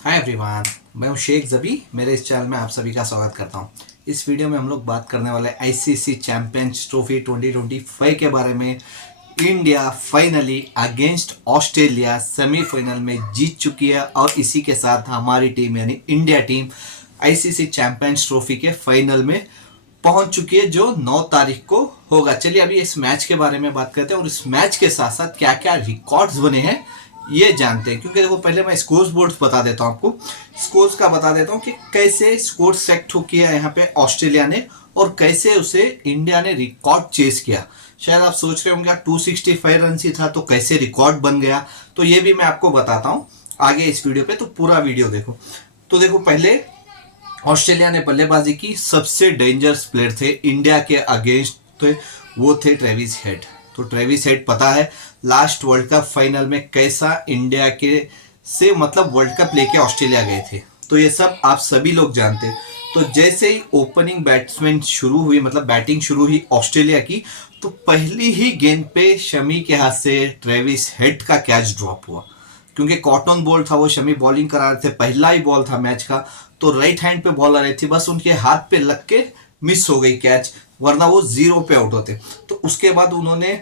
Hi everyone, मैं हूं शेख जबी। मेरे इस चैनल में आप सभी का स्वागत करता हूं। इस वीडियो में हम लोग बात करने वाले आईसीसी चैंपियंस ट्रॉफी 2025 के बारे में। India finally against Australia semifinal में जीत चुकी है और इसी के साथ हमारी टीम यानी India team ICC champions trophy के फाइनल में पहुंच चुकी है, जो 9 तारीख को होगा। चलिए अभी इस मैच के बारे में बात करते हैं और इस मैच के साथ साथ क्या क्या रिकॉर्ड्स बने हैं ये जानते हैं। क्योंकि देखो, पहले मैं स्कोर्स बोर्ड बता देता हूँ आपको। स्कोर्स का बता देता हूँ कि कैसे स्कोर सेट किया यहाँ पे ऑस्ट्रेलिया ने और कैसे उसे इंडिया ने रिकॉर्ड चेस किया। शायद आप सोच रहे होंगे 265 रन ही था तो कैसे रिकॉर्ड बन गया, तो ये भी मैं आपको बताता हूँ आगे इस वीडियो पे। तो पूरा वीडियो देखो। तो देखो, पहले ऑस्ट्रेलिया ने बल्लेबाजी की। सबसे डेंजरस प्लेयर थे इंडिया के अगेंस्ट, तो वो थे ट्रेविस हेड। तो ट्रेविस हेड पता है लास्ट वर्ल्ड कप फाइनल में कैसा इंडिया के से मतलब वर्ल्ड कप लेके ऑस्ट्रेलिया गए थे, तो ये सब आप सभी लोग जानते हैं। तो जैसे ही ओपनिंग बैट्समैन शुरू हुई, मतलब बैटिंग शुरू हुई ऑस्ट्रेलिया की, तो पहली ही गेंद पे शमी के हाथ से ट्रेविस हेड का कैच ड्रॉप हुआ। क्योंकि कॉटन बॉल था, वो शमी बॉलिंग करा रहे थे, पहला ही बॉल था मैच का, तो राइट हैंड पे बॉल आ रही थी, बस उनके हाथ पे लग के मिस हो गई कैच, वरना वो 0 पे आउट होते। तो उसके बाद उन्होंने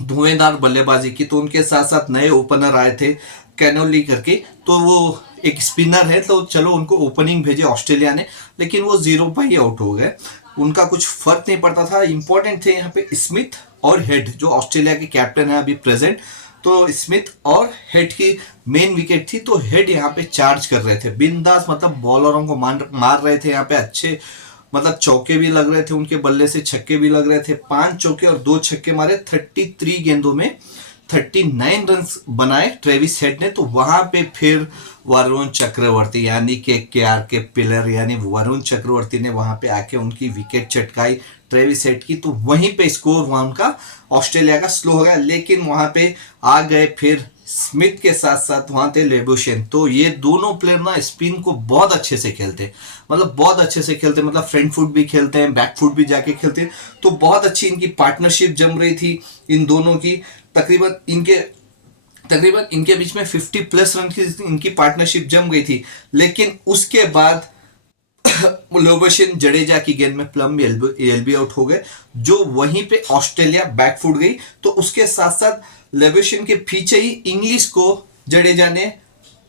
धुएंधार बल्लेबाजी की। तो उनके साथ साथ नए ओपनर आए थे कैनोली करके, तो वो एक स्पिनर है, तो चलो उनको ओपनिंग भेजे ऑस्ट्रेलिया ने, लेकिन वो 0 पर ही आउट हो गए। उनका कुछ फर्क नहीं पड़ता था। इंपॉर्टेंट थे यहाँ पे स्मिथ और हेड, जो ऑस्ट्रेलिया के कैप्टन है अभी प्रेजेंट। तो स्मिथ और हेड की मेन विकेट थी, तो हेड यहाँ पे चार्ज कर रहे थे बिंदास, मतलब बॉलरों को मार रहे थे यहाँ पे अच्छे, मतलब चौके भी लग रहे थे उनके बल्ले से, छक्के भी लग रहे थे। 5 चौके और 2 छक्के मारे। 33 गेंदों में 39 रन बनाए ट्रेविस हेड ने। तो वहां पे फिर वरुण चक्रवर्ती यानी के आर के पिलर यानी वरुण चक्रवर्ती ने वहां पे आके उनकी विकेट चटकाई ट्रेविस हेड की। तो वहीं पे स्कोर वहां उनका ऑस्ट्रेलिया का स्लो हो गया। लेकिन वहां पे आ गए फिर स्मिथ के साथ साथ वहां थे लेबुशेन। तो ये दोनों प्लेयर ना स्पिन को बहुत अच्छे से खेलते, मतलब बहुत अच्छे से खेलते, मतलब फ्रंट फुट भी खेलते हैं, बैक फुट भी जाके खेलते हैं। तो बहुत अच्छी इनकी पार्टनरशिप जम रही थी इन दोनों की। तकरीबन इनके बीच में 50 प्लस रन की इनकी पार्टनरशिप जम गई थी। लेकिन उसके बाद लोबोशन जडेजा की गेंद में प्लम एलबी आउट हो गए, जो वहीं पे ऑस्ट्रेलिया बैकफुट गई। तो उसके साथ साथ लेबोशन के पीछे ही इंग्लिश को जडेजा ने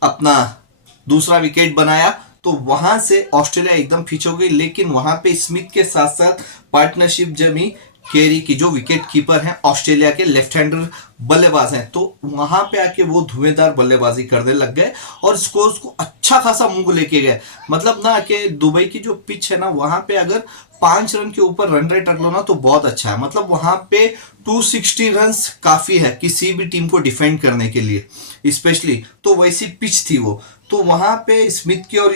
अपना दूसरा विकेट बनाया। तो वहां से ऑस्ट्रेलिया एकदम पीछे हो गई। लेकिन वहां पे स्मिथ के साथ साथ पार्टनरशिप जमी केरी की, जो विकेट कीपर हैं ऑस्ट्रेलिया के, लेफ्ट हैंडर बल्लेबाज हैं। तो वहां पे आके वो धुएंधार बल्लेबाजी करने लग गए और स्कोर को अच्छा खासा मुंह लेके गए। मतलब ना कि दुबई की जो पिच है ना, वहां पे अगर 5 रन के ऊपर रन रेट रख लो ना तो बहुत अच्छा है। मतलब वहां पे 260 रन काफी है किसी भी टीम को डिफेंड करने के लिए स्पेशली। तो वैसी पिच थी वो। तो वहां पे स्मिथ की और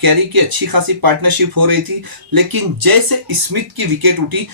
कैरी की अच्छी खासी पार्टनरशिप हो रही थी। लेकिन जैसे स्मिथ की विकेट उठी,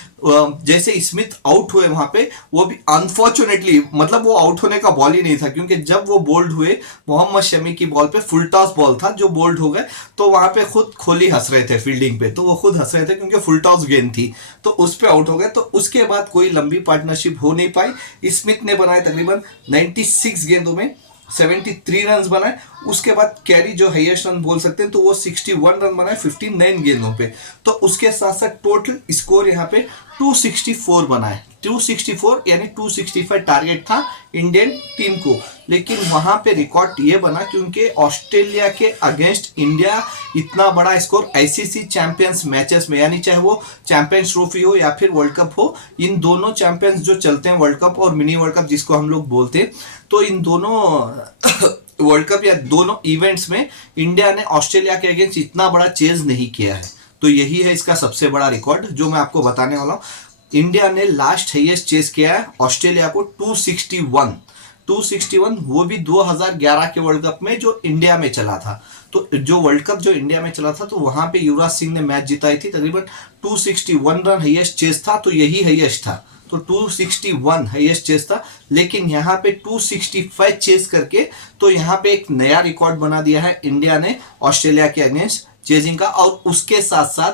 जैसे स्मिथ आउट हुए वहां पे, वो भी अनफॉर्चुनेटली, मतलब वो आउट होने का बॉल ही नहीं था, क्योंकि जब वो बोल्ड हुए मोहम्मद शमी की बॉल पे फुल टॉस बॉल था जो बोल्ड हो गए। तो वहां पे खुद कोहली हंस रहे थे फील्डिंग पे, तो वो खुद हंस रहे थे क्योंकि फुल टॉस गेंद थी, तो उस पे आउट हो गए। तो उसके बाद कोई लंबी पार्टनरशिप हो नहीं पाई। स्मिथ ने बनाए तकरीबन 96 गेंदों में 73 रन बनाए। उसके बाद कैरी जो हाईएस्ट रन बोल सकते हैं, तो वो 61 रन बनाए 59 गेंदों पे। तो उसके साथ साथ टोटल स्कोर यहाँ पे 264 बनाए। 264 यानी 265 टारगेट था इंडियन टीम को। लेकिन वहां पे रिकॉर्ड ये बना क्योंकि ऑस्ट्रेलिया के अगेंस्ट इंडिया इतना बड़ा स्कोर आईसीसी चैंपियंस मैचेस में, यानी चाहे वो चैंपियंस ट्रॉफी हो या फिर वर्ल्ड कप हो, इन दोनों चैंपियंस जो चलते हैं, वर्ल्ड कप और मिनी वर्ल्ड कप जिसको हम लोग बोलते हैं, तो इन दोनों वर्ल्ड कप या दोनों इवेंट्स में इंडिया ने ऑस्ट्रेलिया के अगेंस्ट इतना बड़ा चेज नहीं किया है। तो यही है इसका सबसे बड़ा रिकॉर्ड जो मैं आपको बताने वाला हूँ। इंडिया ने लास्ट हाईएस्ट चेज किया है ऑस्ट्रेलिया को 261, वो भी 2011 के वर्ल्ड कप में जो इंडिया में चला था। तो जो वर्ल्ड कप जो इंडिया में चला था, तो वहां पे युवराज सिंह ने मैच जिताई थी। तकरीबन 261 रन हाईएस्ट चेज था, तो यही हाईएस्ट था। तो 261 हाईएस्ट चेस था। लेकिन यहाँ पे 265 चेस करके तो यहाँ पे एक नया रिकॉर्ड बना दिया है इंडिया ने ऑस्ट्रेलिया के अगेंस्ट चेजिंग का। और उसके साथ साथ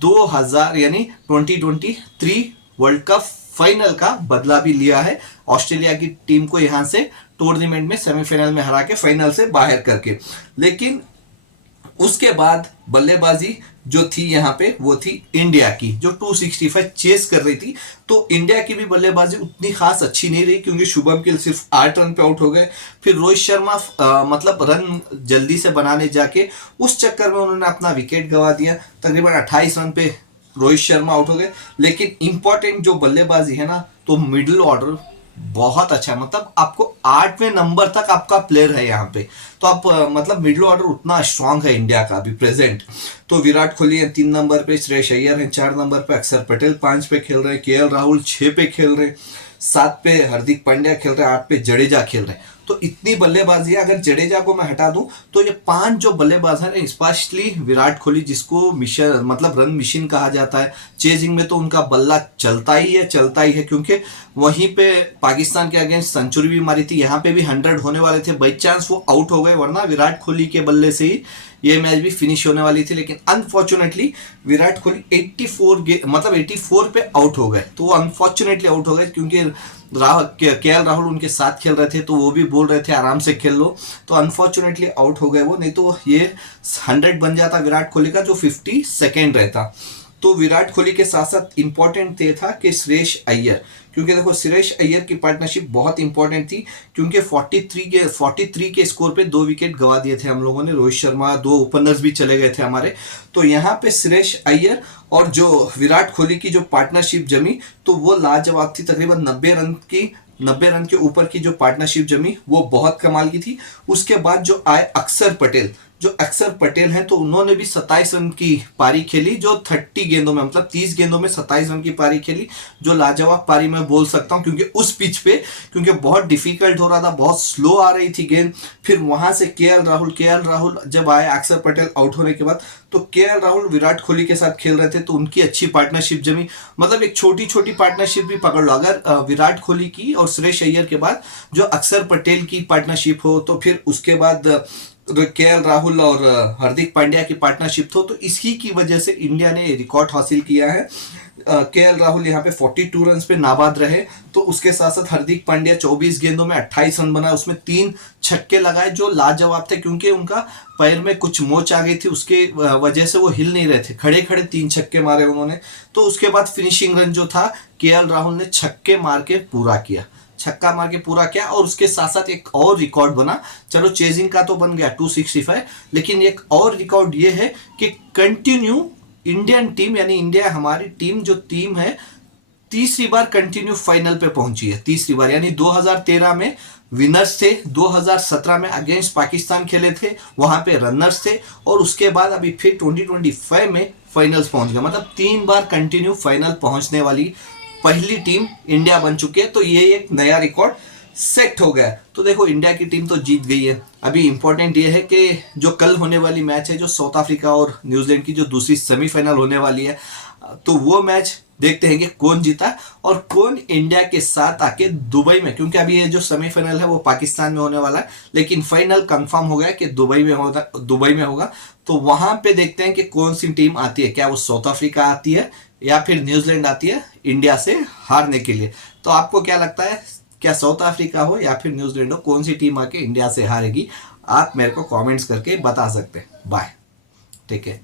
2000 यानी 2023 वर्ल्ड कप फाइनल का बदला भी लिया है। ऑस्ट्रेलिया की टीम को यहां से टूर्नामेंट में सेमीफाइनल में हरा के फाइनल से बाहर करके। लेकिन उसके बाद बल्लेबाजी जो थी यहाँ पे वो थी इंडिया की, जो 265 चेस कर रही थी। तो इंडिया की भी बल्लेबाजी उतनी खास अच्छी नहीं रही, क्योंकि शुभम गिल सिर्फ 8 रन पे आउट हो गए। फिर रोहित शर्मा मतलब रन जल्दी से बनाने जाके उस चक्कर में उन्होंने अपना विकेट गंवा दिया। तकरीबन 28 रन पे रोहित शर्मा आउट हो गए। लेकिन इंपॉर्टेंट जो बल्लेबाजी है ना, तो मिडिल ऑर्डर बहुत अच्छा है। मतलब आपको 8वें नंबर तक आपका प्लेयर है यहाँ पे। तो आप मतलब मिडिल ऑर्डर उतना स्ट्रांग है इंडिया का अभी प्रेजेंट। तो विराट कोहली है 3 नंबर पे, श्रेयस अय्यर है 4 नंबर पे, अक्षर पटेल 5 पे खेल रहे हैं, केएल राहुल 6 पे खेल रहे हैं, 7 पे हार्दिक पांड्या खेल रहे हैं, 8 पे जडेजा खेल रहे हैं। तो इतनी बल्लेबाजी है। अगर जडेजा को मैं हटा दूं तो ये 5 जो बल्लेबाज हैं, स्पेशली विराट कोहली जिसको मिशन मतलब रन मशीन कहा जाता है, चेजिंग में तो उनका बल्ला चलता ही है, क्योंकि वहीं पे पाकिस्तान के अगेंस्ट सेंचुरी भी मारी थी, यहाँ पे भी 100 होने वाले थे, बाई चांस वो आउट हो गए, वरना विराट कोहली के बल्ले से ही ये मैच भी फिनिश होने वाली थी। लेकिन अनफॉर्चुनेटली विराट कोहली 84 पे आउट हो गए। तो वो अनफॉर्चुनेटली आउट हो गए, क्योंकि केएल राहुल उनके साथ खेल रहे थे, तो वो भी बोल रहे थे आराम से खेल लो। तो अनफॉर्चुनेटली आउट हो गए वो, नहीं तो ये 100 बन जाता विराट कोहली का, जो 52nd रहता। तो विराट कोहली के साथ साथ इंपॉर्टेंट ये था कि श्रेयस अय्यर, क्योंकि देखो श्रेयस अय्यर की पार्टनरशिप बहुत इंपॉर्टेंट थी, क्योंकि 43 के स्कोर पे 2 विकेट गवा दिए थे हम लोगों ने। रोहित शर्मा 2 ओपनर्स भी चले गए थे हमारे। तो यहाँ पे श्रेयस अय्यर और जो विराट कोहली की जो पार्टनरशिप जमी, तो वो लाजवाब थी। तकरीबन 90 रन के ऊपर की जो पार्टनरशिप जमी वो बहुत कमाल की थी। उसके बाद जो आए अक्षर पटेल हैं, तो उन्होंने भी 27 रन की पारी खेली, जो 30 गेंदों में मतलब 30 गेंदों में 27 रन की पारी खेली, जो लाजवाब पारी मैं बोल सकता हूं। क्योंकि उस पिच पे क्योंकि बहुत डिफिकल्ट हो रहा था, बहुत स्लो आ रही थी गेंद। फिर वहां से केएल राहुल जब आए अक्षर पटेल आउट होने के बाद, तो केएल राहुल विराट कोहली के साथ खेल रहे थे, तो उनकी अच्छी पार्टनरशिप जमी। मतलब एक छोटी छोटी पार्टनरशिप भी पकड़ लो, अगर विराट कोहली की और श्रेयस अय्यर के बाद जो अक्षर पटेल की पार्टनरशिप हो, तो फिर उसके बाद केएल राहुल और हार्दिक पांड्या की पार्टनरशिप हो, तो इसी की वजह से इंडिया ने रिकॉर्ड हासिल किया है। केएल राहुल यहाँ पे 42 रन पे नाबाद रहे। तो उसके साथ साथ हार्दिक पांड्या 24 गेंदों में 28 रन बनाए, उसमें 3 छक्के लगाए जो लाजवाब थे, क्योंकि उनका पैर में कुछ मोच आ गई थी, उसके वजह से वो हिल नहीं रहे थे। खड़े खड़े 3 छक्के मारे उन्होंने। तो उसके बाद फिनिशिंग रन जो था, केएल राहुल ने छक्का मार के पूरा किया। और उसके साथ साथ एक और रिकॉर्ड बना। चलो चेजिंग का तो बन गया 265, लेकिन एक और रिकॉर्ड ये है कि कंटिन्यू इंडियन टीम यानी इंडिया हमारी टीम जो टीम है, तीसरी बार कंटिन्यू फाइनल पे पहुंची है। तीसरी बार, यानी 2013 में विनर्स थे, 2017 में अगेंस्ट पाकिस्तान खेले थे, वहां पे रनर्स थे, और उसके बाद अभी फिर 2025 में फाइनल्स पहुंच गए। मतलब 3 बार कंटिन्यू फाइनल पहुंचने वाली पहली टीम इंडिया बन चुकी है। तो ये एक नया रिकॉर्ड सेट हो गया। तो देखो इंडिया की टीम तो जीत गई है। अभी इंपॉर्टेंट ये है कि जो कल होने वाली मैच है, जो साउथ अफ्रीका और न्यूजीलैंड की जो दूसरी सेमीफाइनल होने वाली है, तो वो मैच देखते हैं कि कौन जीता और कौन इंडिया के साथ आके दुबई में, क्योंकि अभी ये जो सेमीफाइनल है वो पाकिस्तान में होने वाला है, लेकिन फाइनल कंफर्म हो गया कि दुबई में होगा। तो वहां पे देखते हैं कि कौन सी टीम आती है, क्या वो साउथ अफ्रीका आती है या फिर न्यूजीलैंड आती है इंडिया से हारने के लिए। तो आपको क्या लगता है, क्या साउथ अफ्रीका हो या फिर न्यूजीलैंड हो, कौन सी टीम आके इंडिया से हारेगी? आप मेरे को कमेंट्स करके बता सकते हैं। बाय, ठीक है।